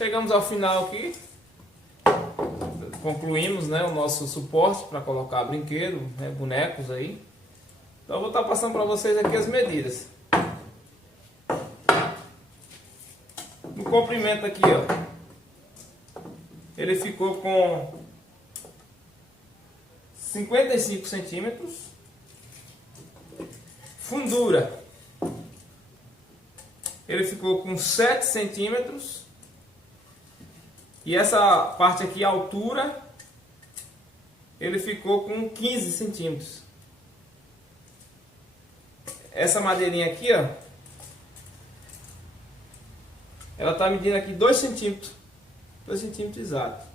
Chegamos ao final aqui. Concluímos, né, o nosso suporte para colocar brinquedo, né, bonecos aí. Então eu vou estar passando para vocês aqui as medidas. No comprimento aqui, ó, ele ficou com 55 centímetros. Fundura, ele ficou com 7 centímetros. E essa parte aqui, a altura, ele ficou com 15 centímetros. Essa madeirinha aqui, ó, ela está medindo aqui 2 centímetros. 2 centímetros exato.